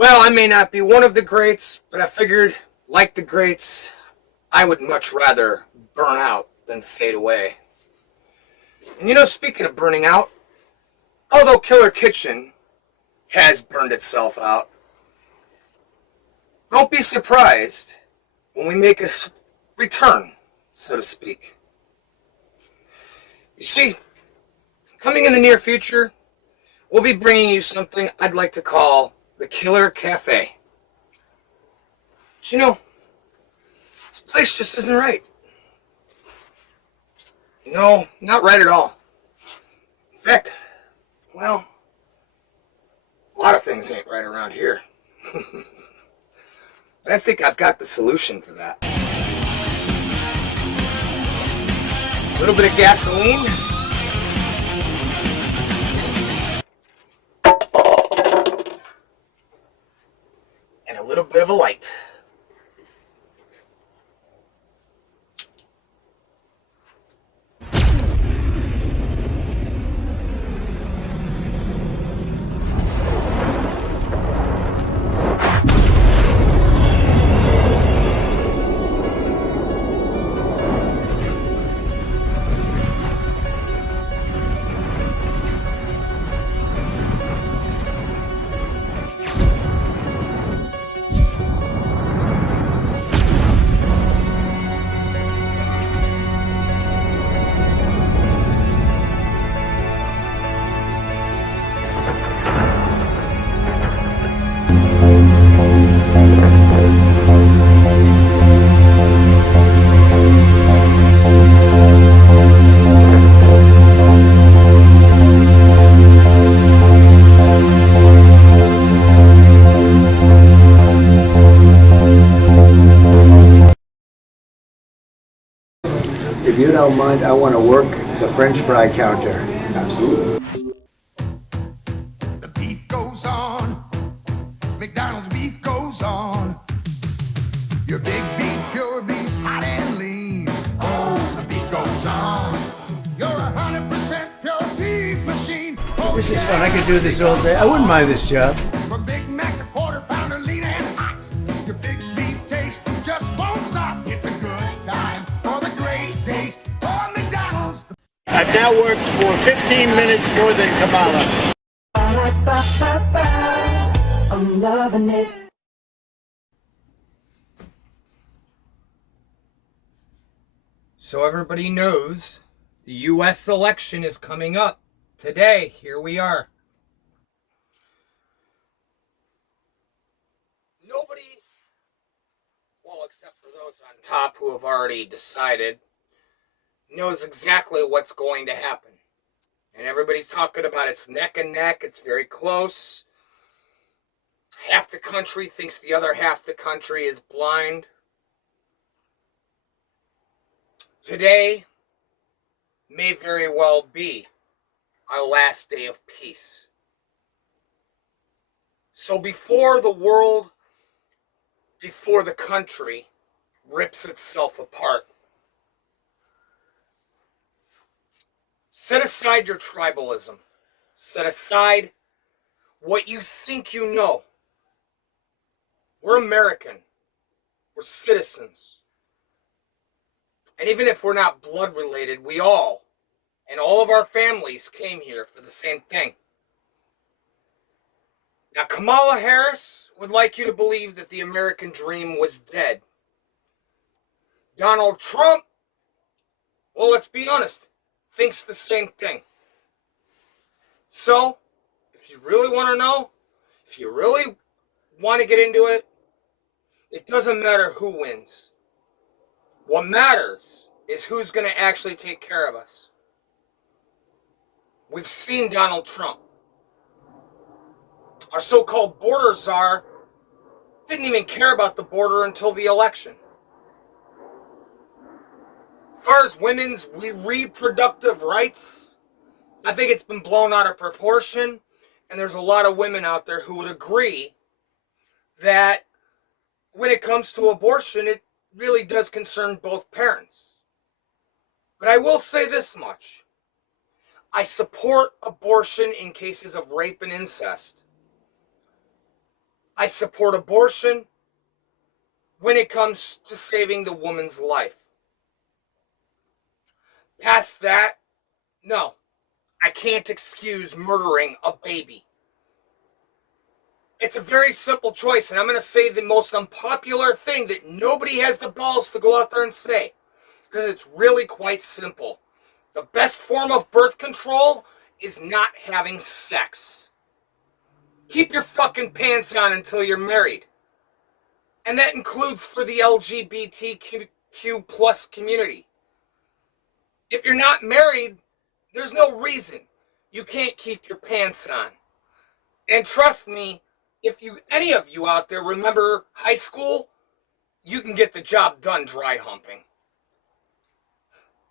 Well, I may not be one of the greats, but I figured, like the greats, I would much rather burn out than fade away. And speaking of burning out, although Killer Kitchen has burned itself out, don't be surprised when we make a return, so to speak. You see, coming in the near future, we'll be bringing you something I'd like to call the Killer Cafe. But this place just isn't right. No, not right at all. In fact, well, a lot of things ain't right around here. But I think I've got the solution for that. A little bit of gasoline. And a little bit of a light. If you don't mind, I want to work the French fry counter. Absolutely. The beef goes on. McDonald's beef goes on. Your big beef, pure beef, hot and lean. Oh, the beef goes on. You're 100% pure beef machine. Oh, This is fun. I could do this all day. I wouldn't mind this job. From Big Mac to quarter pounder, lean and hot. Your big beef taste just won't stop. It's a good time for the great taste of McDonald's. I've now worked for 15 minutes more than Kamala. I'm loving it. So everybody knows the U.S. election is coming up. Today, here we are. Nobody, well, except for those on top who have already decided, knows exactly what's going to happen. And everybody's talking about it's neck and neck, it's very close. Half the country thinks the other half the country is blind. Today may very well be our last day of peace. So before the world, before the country rips itself apart, set aside your tribalism. Set aside what you think you know. We're American. We're citizens. And even if we're not blood related, we all, and all of our families came here for the same thing. Now, Kamala Harris would like you to believe that the American dream was dead. Donald Trump, well, let's be honest, thinks the same thing. So, if you really want to know, if you really want to get into it, it doesn't matter who wins. What matters is who's going to actually take care of us. We've seen Donald Trump. Our so-called border czar didn't even care about the border until the election. As far as women's reproductive rights, I think it's been blown out of proportion, and there's a lot of women out there who would agree that when it comes to abortion, it really does concern both parents. But I will say this much. I support abortion in cases of rape and incest. I support abortion when it comes to saving the woman's life. Past that, no, I can't excuse murdering a baby. It's a very simple choice, and I'm going to say the most unpopular thing that nobody has the balls to go out there and say, because it's really quite simple. The best form of birth control is not having sex. Keep your fucking pants on until you're married. And that includes for the LGBTQ plus community. If you're not married, there's no reason you can't keep your pants on. And trust me, if any of you out there remember high school, you can get the job done dry humping.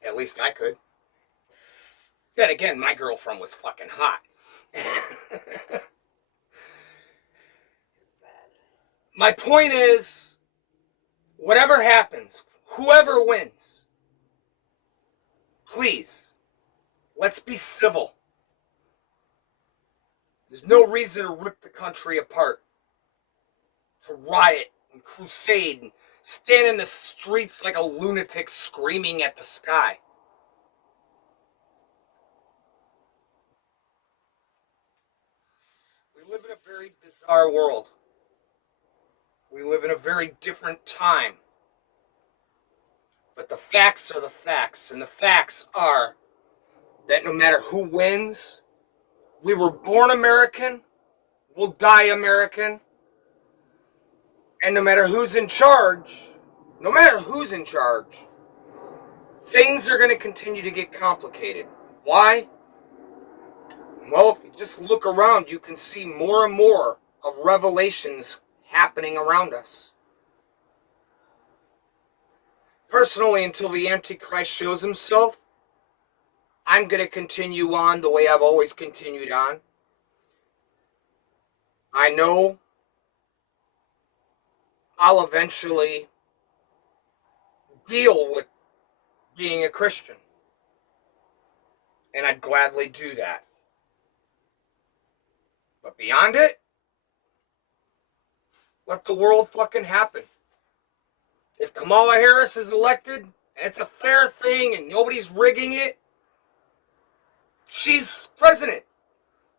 At least I could. Then again, my girlfriend was fucking hot. My point is, whatever happens, whoever wins, please, let's be civil. There's no reason to rip the country apart, to riot and crusade and stand in the streets like a lunatic screaming at the sky. We live in a very bizarre world. We live in a very different time. But the facts are the facts, and the facts are that no matter who wins, we were born American, we'll die American, and no matter who's in charge, things are going to continue to get complicated. Why? Well, if you just look around, you can see more and more of revelations happening around us. Personally, until the Antichrist shows himself, I'm going to continue on the way I've always continued on. I know I'll eventually deal with being a Christian. And I'd gladly do that. But beyond it, let the world fucking happen. If Kamala Harris is elected, and it's a fair thing and nobody's rigging it, she's president.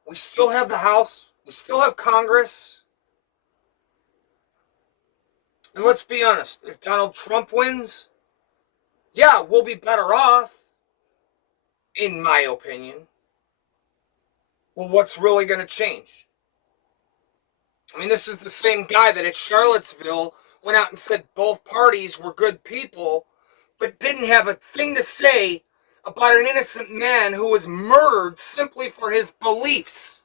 We still have the House. We still have Congress. And let's be honest, if Donald Trump wins, yeah, we'll be better off, in my opinion. Well, what's really going to change? I mean, this is the same guy that at Charlottesville went out and said both parties were good people, but didn't have a thing to say about an innocent man who was murdered simply for his beliefs.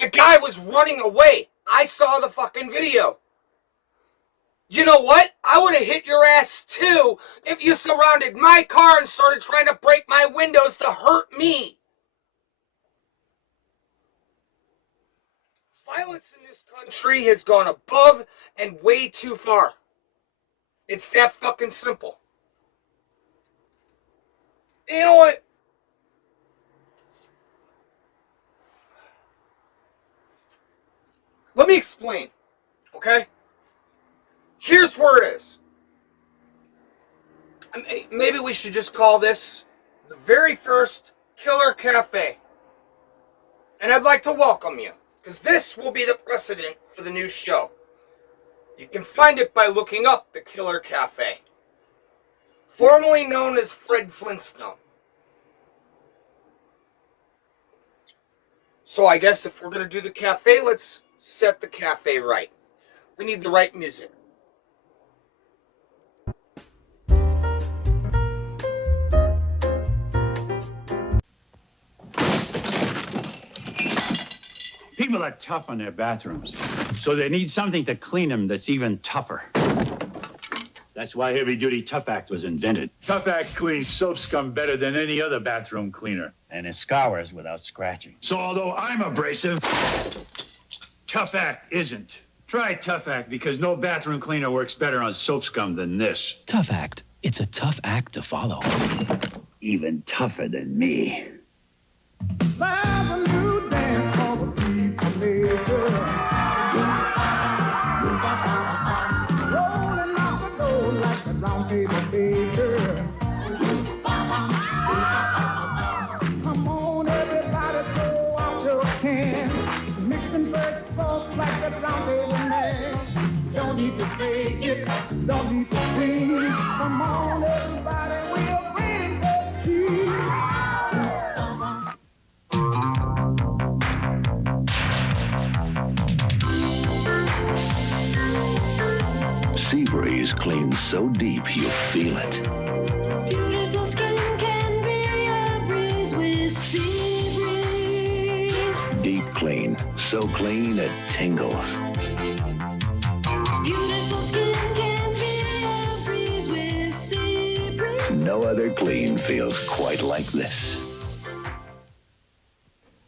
The guy was running away. I saw the fucking video. You know what? I would have hit your ass too if you surrounded my car and started trying to break my windows to hurt me. Violence in this country has gone above and way too far. It's that fucking simple. You know what? Let me explain, okay? Here's where it is. Maybe we should just call this the very first Killer Cafe. And I'd like to welcome you, because this will be the precedent for the new show. You can find it by looking up the Killer Cafe, formerly known as Fred Flintstone. So I guess if we're going to do the cafe, let's set the cafe right. We need the right music. People are tough on their bathrooms, so they need something to clean them that's even tougher. That's why Heavy Duty Tough Act was invented. Tough Act cleans soap scum better than any other bathroom cleaner. And it scours without scratching. So although I'm abrasive, Tough Act isn't. Try Tough Act because no bathroom cleaner works better on soap scum than this. Tough Act. It's a tough act to follow. Even tougher than me. There's a new need to fake it, don't need to freeze. Come on, everybody, we are waiting for cheese. Seabreeze cleans so deep you feel it. Beautiful skin can be a breeze with sea breeze. Deep clean, so clean it tingles. Beautiful skin can be a breeze with sea breeze. No other clean feels quite like this.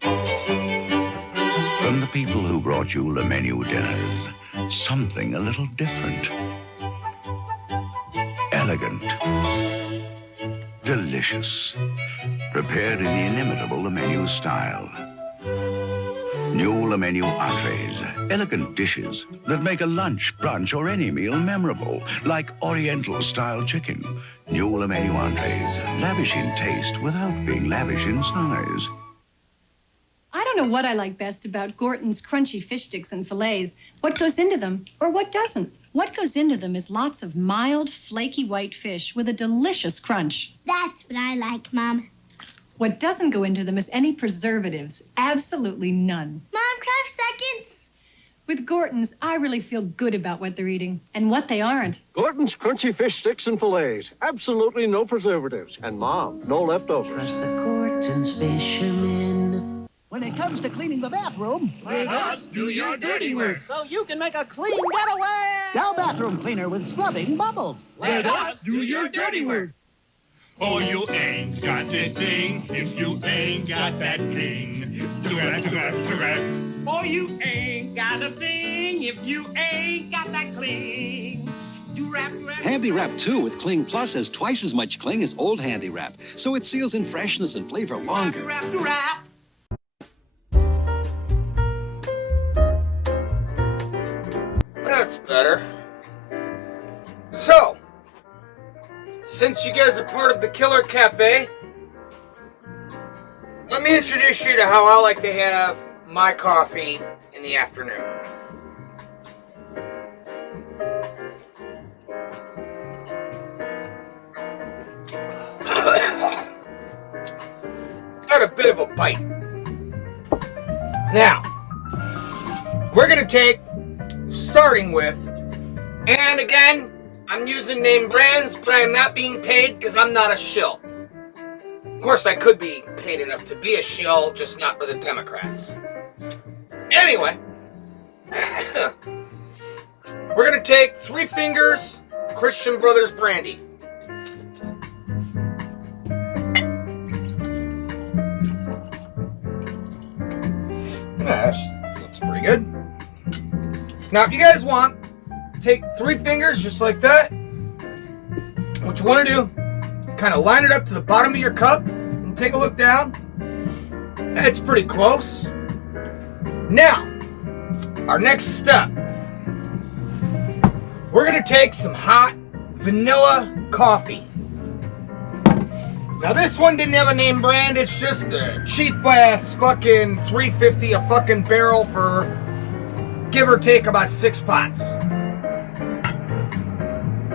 From the people who brought you Le Menu dinners, something a little different. Elegant. Delicious. Prepared in the inimitable Le Menu style. New Le Menu entrees, elegant dishes that make a lunch, brunch, or any meal memorable, like Oriental-style chicken. New Le Menu entrees, lavish in taste without being lavish in size. I don't know what I like best about Gorton's crunchy fish sticks and fillets. What goes into them, or what doesn't? What goes into them is lots of mild, flaky white fish with a delicious crunch. That's what I like, Mom. What doesn't go into them is any preservatives. Absolutely none. Mom, can I have seconds? With Gorton's, I really feel good about what they're eating and what they aren't. Gorton's crunchy fish sticks and fillets. Absolutely no preservatives. And Mom, no leftovers. Trust the Gorton's fishermen. When it comes to cleaning the bathroom, Let us do your dirty work. so you can make a clean getaway. Dow bathroom cleaner with scrubbing bubbles. Let us do your dirty work. Oh, you ain't got this thing if you ain't got that thing. Do-rap. Oh, you ain't got a thing if you ain't got that cling. Do-rap. Handy Wrap 2 with Cling Plus has twice as much cling as old Handy Wrap, so it seals in freshness and flavor longer. Do-rap. That's better. So, since you guys are part of the Killer Cafe, let me introduce you to how I like to have my coffee in the afternoon. Got a bit of a bite. Now, we're going to take, starting with, and again, I'm using name brands, but I am not being paid because I'm not a shill. Of course, I could be paid enough to be a shill, just not for the Democrats. Anyway, we're going to take 3 Fingers Christian Brothers Brandy. That looks pretty good. Now, if you guys want, take 3 fingers just like that. What you want to do, kind of line it up to the bottom of your cup and take a look down. It's pretty close. Now, our next step, we're going to take some hot vanilla coffee. Now, this one didn't have a name brand. It's just a cheap ass fucking $3.50 a fucking barrel for give or take about 6 pots.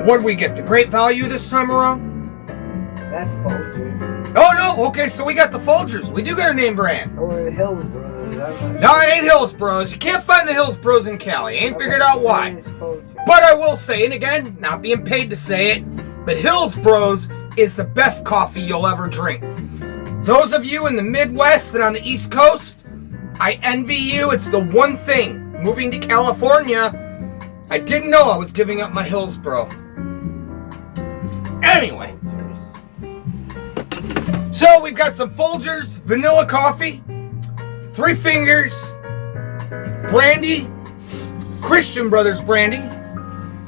What did we get? The great value this time around? That's Folgers. Oh no, okay, so we got the Folgers. We do got a name brand. Or Hills Brothers. No, it ain't Hills Bros. You can't find the Hills Bros in Cali. Ain't figured out why. But I will say, and again, not being paid to say it, but Hills Bros is the best coffee you'll ever drink. Those of you in the Midwest and on the East Coast, I envy you. It's the one thing. Moving to California, I didn't know I was giving up my Hillsboro. Anyway, so we've got some Folgers vanilla coffee, 3 Fingers brandy, Christian Brothers brandy.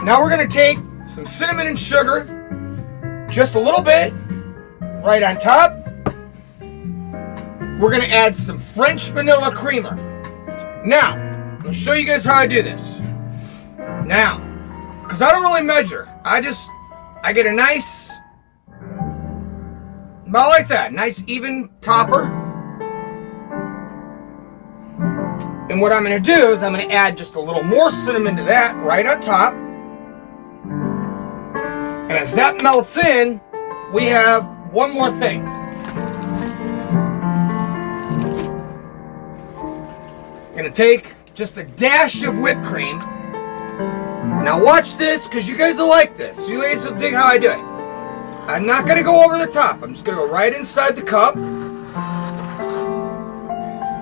Now we're going to take some cinnamon and sugar, just a little bit, right on top. We're going to add some French vanilla creamer. Now, I'll show you guys how I do this. Now, because I don't really measure, I get a nice, about like that, nice even topper. And what I'm going to do is I'm going to add just a little more cinnamon to that right on top. And as that melts in, we have one more thing. Gonna take just a dash of whipped cream. Now watch this, because you guys will like this. You guys will dig how I do it. I'm not gonna go over the top. I'm just gonna go right inside the cup.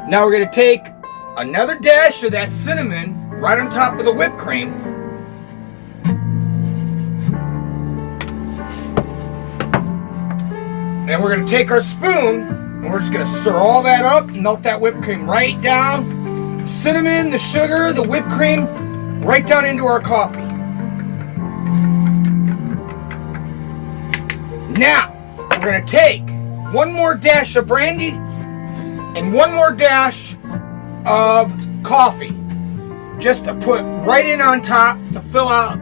Now we're gonna take another dash of that cinnamon right on top of the whipped cream. And we're gonna take our spoon and we're just gonna stir all that up, melt that whipped cream right down. The cinnamon, the sugar, the whipped cream, right down into our coffee. Now, we're gonna take one more dash of brandy and one more dash of coffee, just to put right in on top to fill out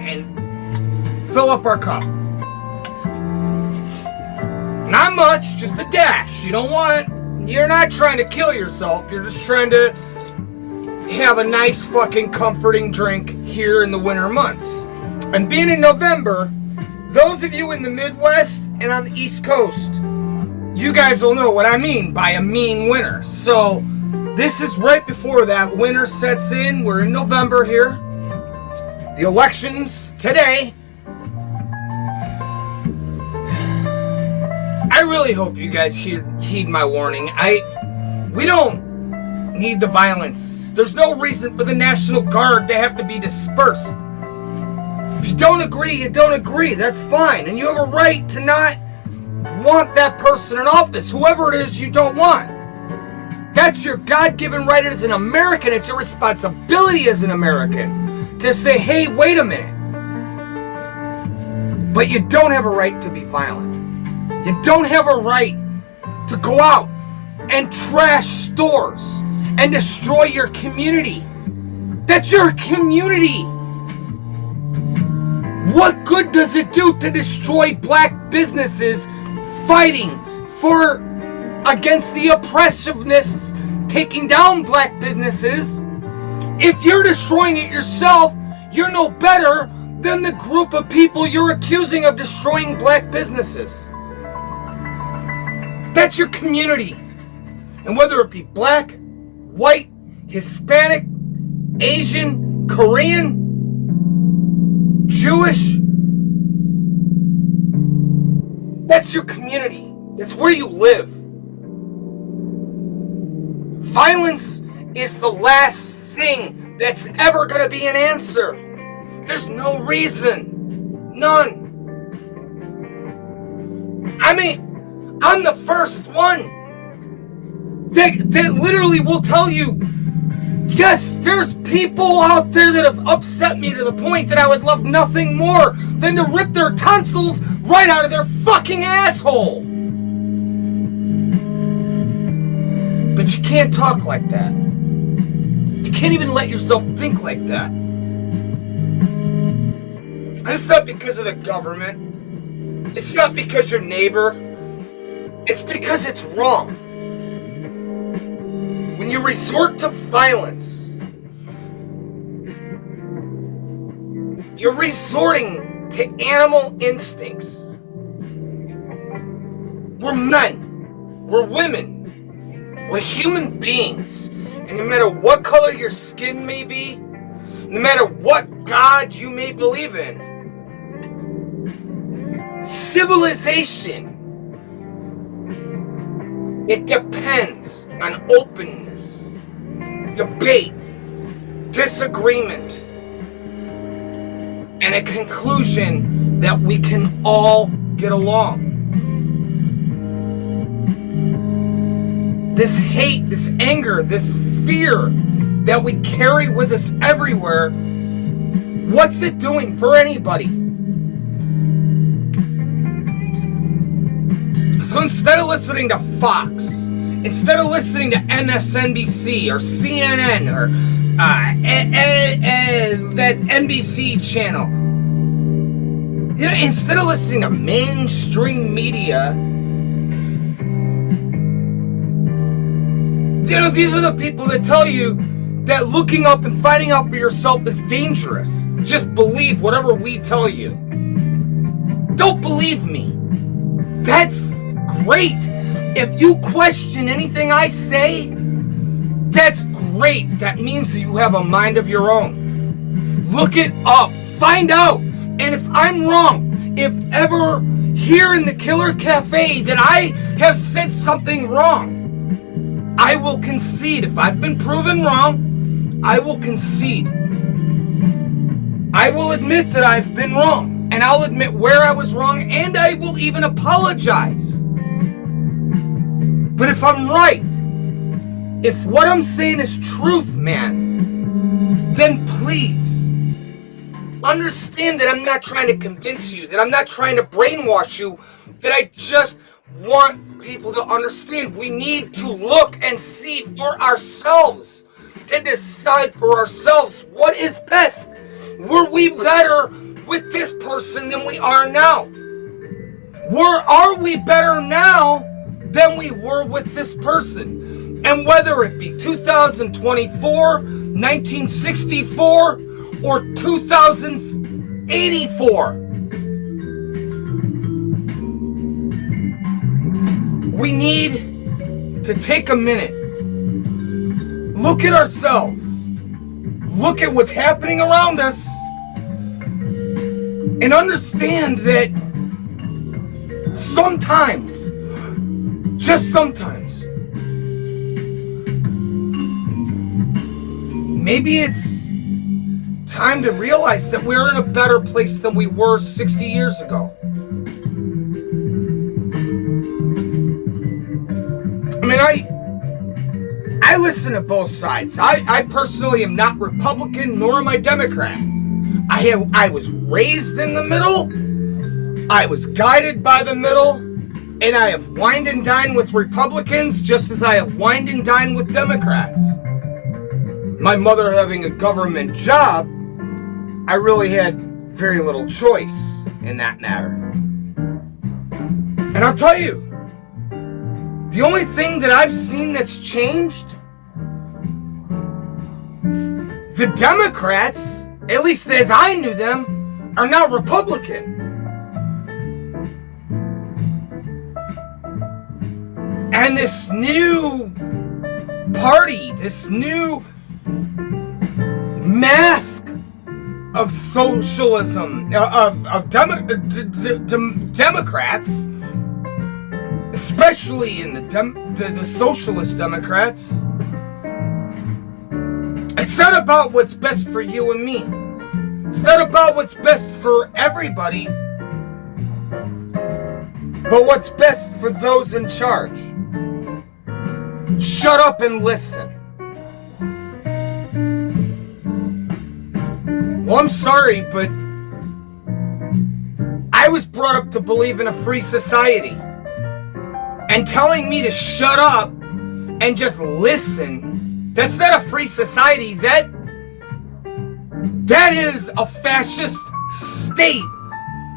and fill up our cup. Not much, just a dash. You're not trying to kill yourself. You're just trying to have a nice fucking comforting drink here in the winter months. And being in November, those of you in the Midwest and on the East Coast, you guys will know what I mean by a mean winter. So this is right before that winter sets in. We're in November here. The election's today. I really hope you guys heed my warning. We don't need the violence. There's no reason for the National Guard to have to be dispersed. If you don't agree, you don't agree. That's fine. And you have a right to not want that person in office, whoever it is you don't want. That's your God-given right as an American. It's your responsibility as an American to say, hey, wait a minute. But you don't have a right to be violent. You don't have a right to go out and trash stores and destroy your community. That's your community. What good does it do to destroy black businesses fighting against the oppressiveness, taking down black businesses? If you're destroying it yourself, you're no better than the group of people you're accusing of destroying black businesses. That's your community. And whether it be black, white, Hispanic, Asian, Korean, Jewish, that's your community. That's where you live. Violence is the last thing that's ever going to be an answer. There's no reason. None. I mean, I'm the first one that literally will tell you, yes, there's people out there that have upset me to the point that I would love nothing more than to rip their tonsils right out of their fucking asshole. But you can't talk like that. You can't even let yourself think like that. And it's not because of the government. It's not because your neighbor. It's because it's wrong. When you resort to violence, you're resorting to animal instincts. We're men. We're women. We're human beings. And no matter what color your skin may be, no matter what God you may believe in, civilization, it depends on openness, debate, disagreement, and a conclusion that we can all get along. This hate, this anger, this fear that we carry with us everywhere, what's it doing for anybody? So instead of listening to Fox, instead of listening to MSNBC or CNN or that NBC channel, instead of listening to mainstream media, these are the people that tell you that looking up and finding out for yourself is dangerous. Just believe whatever we tell you. don't believe me, that's great. If you question anything I say, that's great. That means you have a mind of your own. Look it up. Find out. And if I'm wrong, if ever here in the Killer Cafe that I have said something wrong, I will concede. If I've been proven wrong, I will concede. I will admit that I've been wrong. And I'll admit where I was wrong, and I will even apologize. But if I'm right, if what I'm saying is truth, man, then please understand that I'm not trying to convince you, that I'm not trying to brainwash you, that I just want people to understand we need to look and see for ourselves, to decide for ourselves what is best. Were we better with this person than we are now? Are we better now than we were with this person? And whether it be 2024, 1964, or 2084, we need to take a minute, look at ourselves, look at what's happening around us, and understand that sometimes, just sometimes, maybe it's time to realize that we're in a better place than we were 60 years ago. I mean, I listen to both sides. I personally am not Republican, nor am I Democrat. I was raised in the middle, I was guided by the middle, and I have wined and dined with Republicans just as I have wined and dined with Democrats. My mother having a government job, I really had very little choice in that matter. And I'll tell you, the only thing that I've seen that's changed, the Democrats, at least as I knew them, are now Republican. And this new party, this new mask of socialism, of Democrats, especially in the socialist Democrats, it's not about what's best for you and me. It's not about what's best for everybody, but what's best for those in charge. Shut up and listen. Well, I'm sorry, but I was brought up to believe in a free society. And telling me to shut up and just listen, that's not a free society. That is a fascist state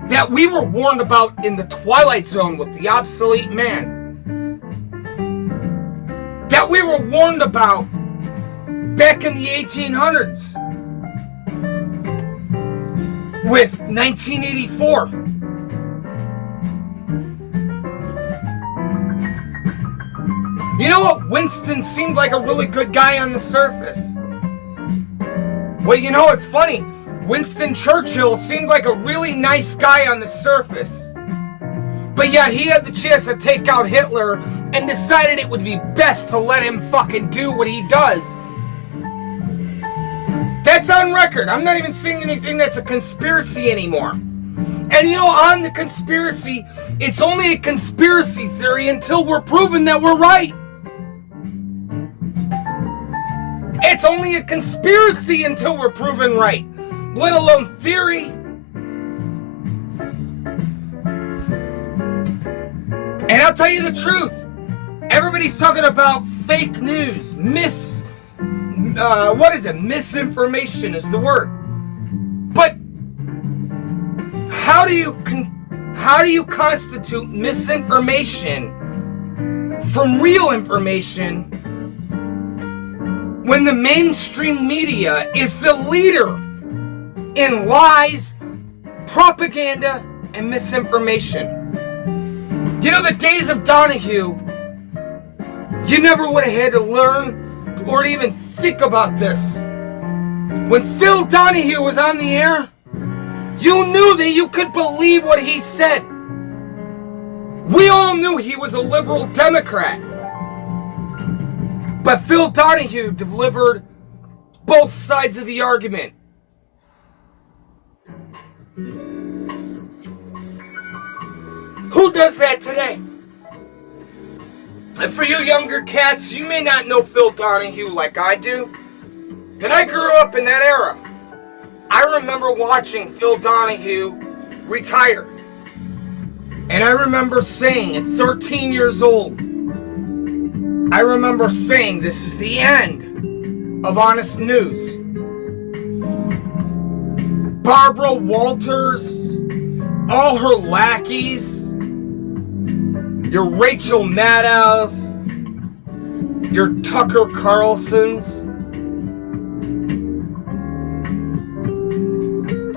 that we were warned about in the Twilight Zone with the obsolete man. That we were warned about back in the 1800s with 1984. You know what? Winston seemed like a really good guy on the surface. Well, you know, it's funny. Winston Churchill seemed like a really nice guy on the surface. But yet he had the chance to take out Hitler and decided it would be best to let him fucking do what he does. That's on record. I'm not even saying anything that's a conspiracy anymore. And you know, on the conspiracy, it's only a conspiracy theory until we're proven that we're right. It's only a conspiracy until we're proven right, let alone theory. And I'll tell you the truth. Everybody's talking about fake news, misinformation is the word. But how do you constitute misinformation from real information when the mainstream media is the leader in lies, propaganda, and misinformation. You know, the days of Donahue, you never would have had to learn or to even think about this. When Phil Donahue was on the air, you knew that you could believe what he said. We all knew he was a liberal Democrat. But Phil Donahue delivered both sides of the argument. Who does that today? And for you younger cats, you may not know Phil Donahue like I do. But I grew up in that era. I remember watching Phil Donahue retire. And I remember saying at 13 years old, I remember saying this is the end of Honest News. Barbara Walters, all her lackeys, your Rachel Maddows, your Tucker Carlsons,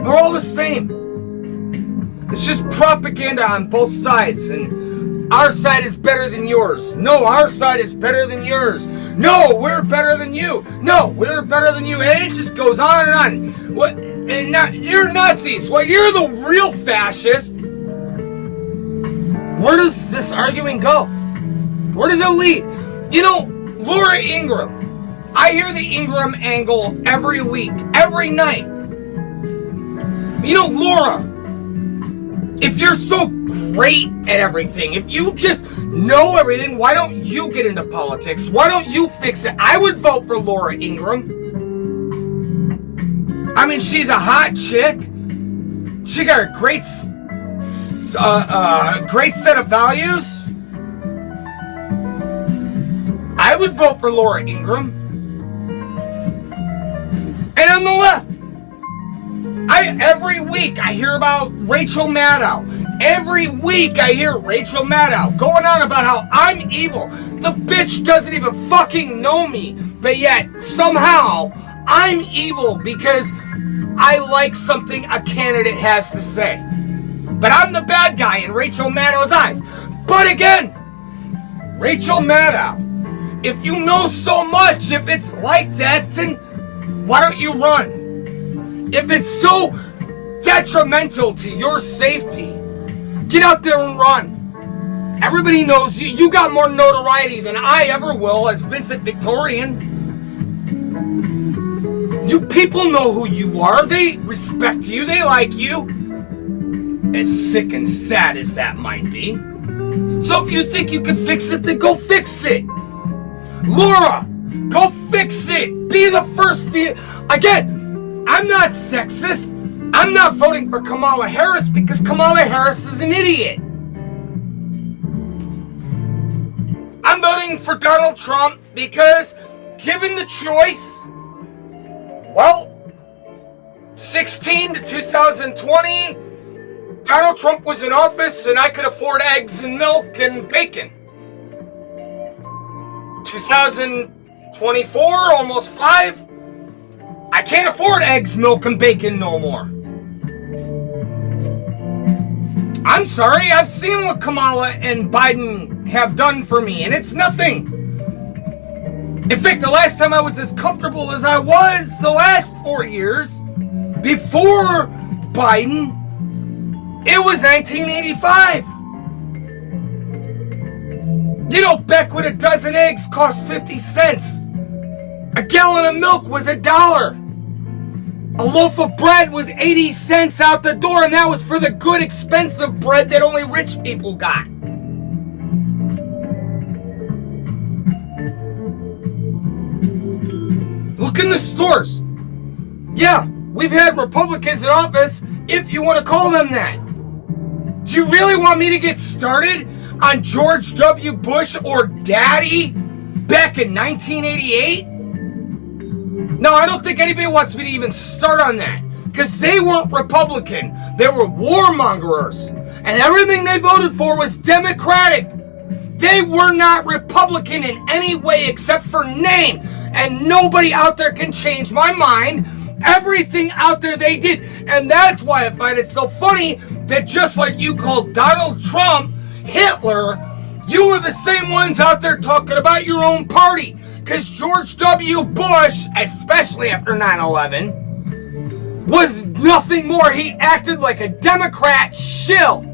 are all the same. It's just propaganda on both sides, and our side is better than yours. No, our side is better than yours. No, we're better than you. No, we're better than you. And it just goes on and on. What? And not, you're Nazis. Well, you're the real fascist. Where does this arguing go? Where does it lead? You know, Laura Ingraham. I hear the Ingraham angle every week, every night. You know, Laura, if you're so great at everything, if you just know everything, why don't you get into politics? Why don't you fix it? I would vote for Laura Ingraham. I mean, she's a hot chick. She got a great set of values. I would vote for Laura Ingraham. And on the left, every week I hear about Rachel Maddow. Every week I hear Rachel Maddow going on about how I'm evil. The bitch doesn't even fucking know me. But yet, somehow, I'm evil because I like something a candidate has to say. But I'm the bad guy in Rachel Maddow's eyes. But again, Rachel Maddow, if you know so much, if it's like that, then why don't you run? If it's so detrimental to your safety, get out there and run. Everybody knows you. You got more notoriety than I ever will as Vincent Victorian. You people know who you are. They respect you. They like you. As sick and sad as that might be. So if you think you can fix it, then go fix it. Laura, go fix it. Be the first. Again, I'm not sexist. I'm not voting for Kamala Harris because Kamala Harris is an idiot. I'm voting for Donald Trump because, given the choice, well, 16 to 2020, Donald Trump was in office and I could afford eggs and milk and bacon. 2024, almost 5, I can't afford eggs, milk, and bacon no more. I'm sorry, I've seen what Kamala and Biden have done for me, and it's nothing. In fact, the last time I was as comfortable as I was the last 4 years, before Biden, it was 1985. You know, back when a dozen eggs cost 50 cents, a gallon of milk was $1. A loaf of bread was 80 cents out the door, and that was for the good, expensive bread that only rich people got. Look in the stores. Yeah, we've had Republicans in office, if you want to call them that. Do you really want me to get started on George W. Bush or Daddy back in 1988? No, I don't think anybody wants me to even start on that. Because they weren't Republican. They were warmongers. And everything they voted for was Democratic. They were not Republican in any way except for name. And nobody out there can change my mind. Everything out there they did. And that's why I find it so funny that just like you called Donald Trump Hitler, you were the same ones out there talking about your own party. Because George W. Bush, especially after 9/11, was nothing more. He acted like a Democrat shill.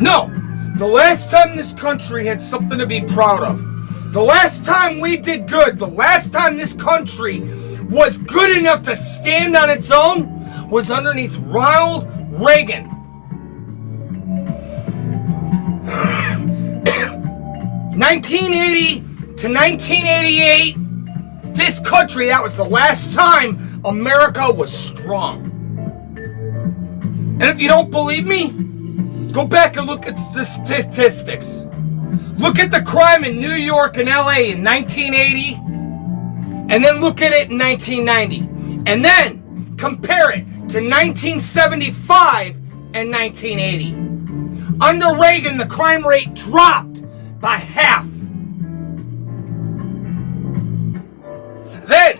No, the last time this country had something to be proud of, the last time we did good, the last time this country was good enough to stand on its own was underneath Ronald Reagan. 1980 to 1988, this country, that was the last time America was strong. And if you don't believe me, go back and look at the statistics. Look at the crime in New York and LA in 1980, and then look at it in 1990. And then compare it to 1975 and 1980. Under Reagan, the crime rate dropped by half. Then,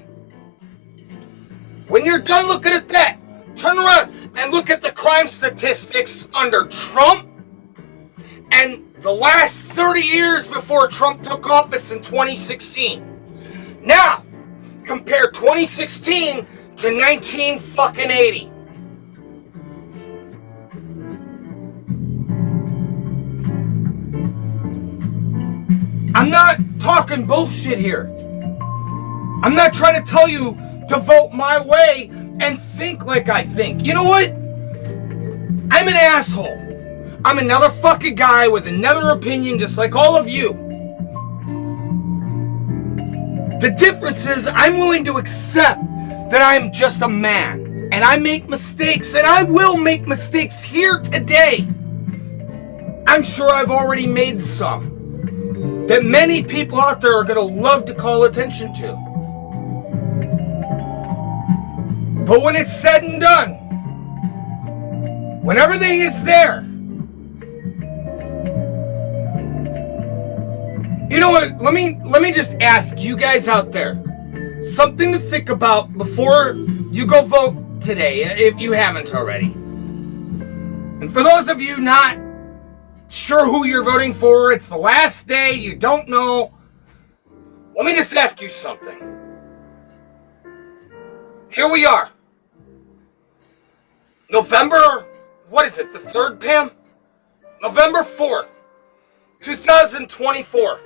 when you're done looking at that, turn around and look at the crime statistics under Trump and the last 30 years before Trump took office in 2016. Now, compare 2016 to 1980. I'm not talking bullshit here. I'm not trying to tell you to vote my way and think like I think. You know what? I'm an asshole. I'm another fucking guy with another opinion just like all of you. The difference is I'm willing to accept that I'm just a man. And I make mistakes, and I will make mistakes here today. I'm sure I've already made some that many people out there are going to love to call attention to. But when it's said and done, when everything is there, you know what? Let me just ask you guys out there something to think about before you go vote today, if you haven't already. And for those of you not sure who you're voting for, it's the last day, you don't know, let me just ask you something. Here we are. November, what is it, the 3rd, Pam? November 4th, 2024.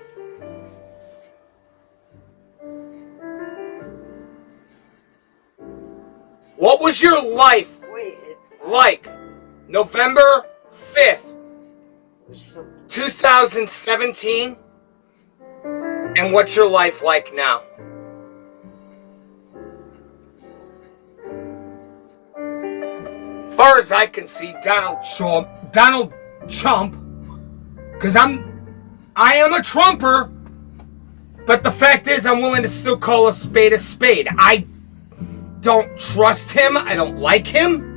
What was your life like November 5th, 2017? And what's your life like now? As far as I can see, Donald Trump, because I am a Trumper, but the fact is I'm willing to still call a spade a spade. I don't trust him, I don't like him,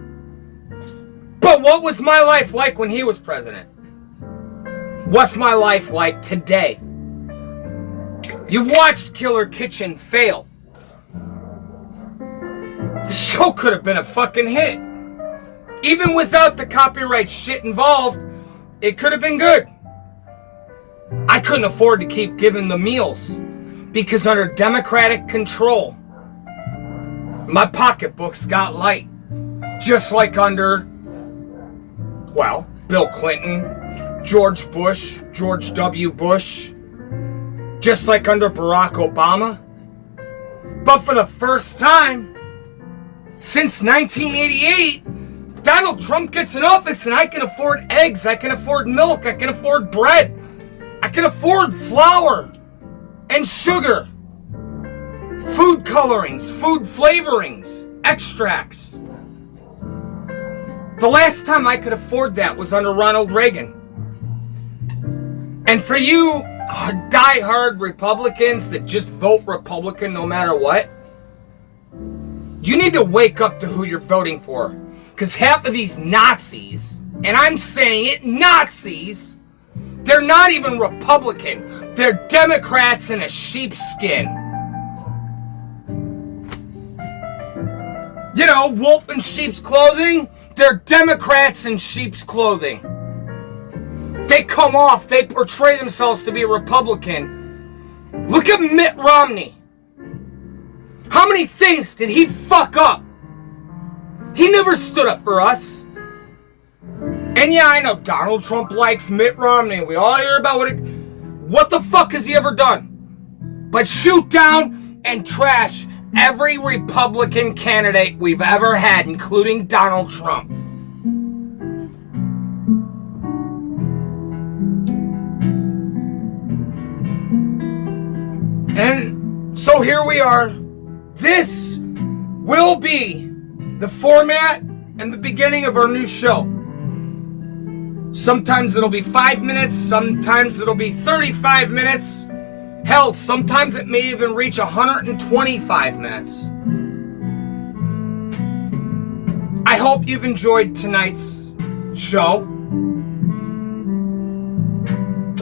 but what was my life like when he was president? What's my life like today? You've watched Killer Kitchen fail. The show could have been a fucking hit. Even without the copyright shit involved, it could have been good. I couldn't afford to keep giving the meals because under Democratic control, my pocketbooks got light. Just like under, well, Bill Clinton, George Bush, George W. Bush, just like under Barack Obama. But for the first time since 1988, Donald Trump gets in office and I can afford eggs, I can afford milk, I can afford bread, I can afford flour and sugar, food colorings, food flavorings, extracts. The last time I could afford that was under Ronald Reagan. And for you die-hard Republicans that just vote Republican no matter what, you need to wake up to who you're voting for. Because half of these Nazis, and I'm saying it, Nazis, they're not even Republican. They're Democrats in a sheepskin. You know, wolf in sheep's clothing. They're Democrats in sheep's clothing. They come off, they portray themselves to be a Republican. Look at Mitt Romney. How many things did he fuck up? He never stood up for us. And yeah, I know Donald Trump likes Mitt Romney. We all hear about what the fuck has he ever done? But shoot down and trash every Republican candidate we've ever had, including Donald Trump. And so here we are. This will be the format and the beginning of our new show. Sometimes it'll be 5 minutes, sometimes it'll be 35 minutes. Hell, sometimes it may even reach 125 minutes. I hope you've enjoyed tonight's show.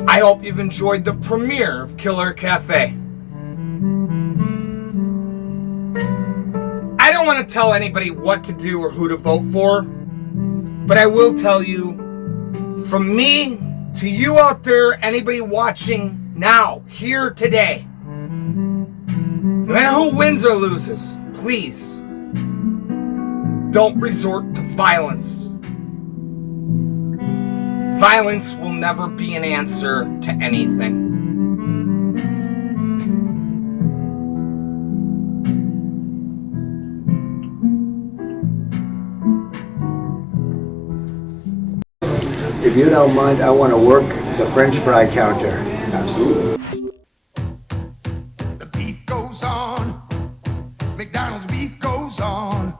I hope you've enjoyed the premiere of Killer Cafe. I don't want to tell anybody what to do or who to vote for, but I will tell you, from me to you out there, anybody watching now, here today, no matter who wins or loses, please don't resort to violence. Violence will never be an answer to anything. If you don't mind, I want to work the French fry counter. Absolutely. The beat goes on. McDonald's beef goes on.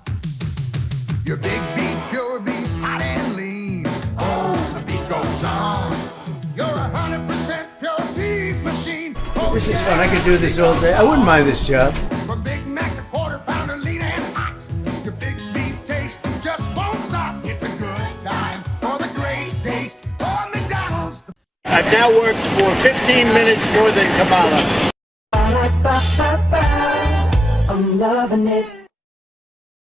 Your big beef, pure beef, hot and lean. Oh, the beef goes on. You're 100% pure beef machine. Oh, This is fun. I could do this all day. I wouldn't mind this job. From Big Mac to quarter pounder, lean and hot. Your big beef taste just won't stop. It's a good time for the great taste of McDonald's. I've now worked for 15 minutes more than Kamala. I'm loving it.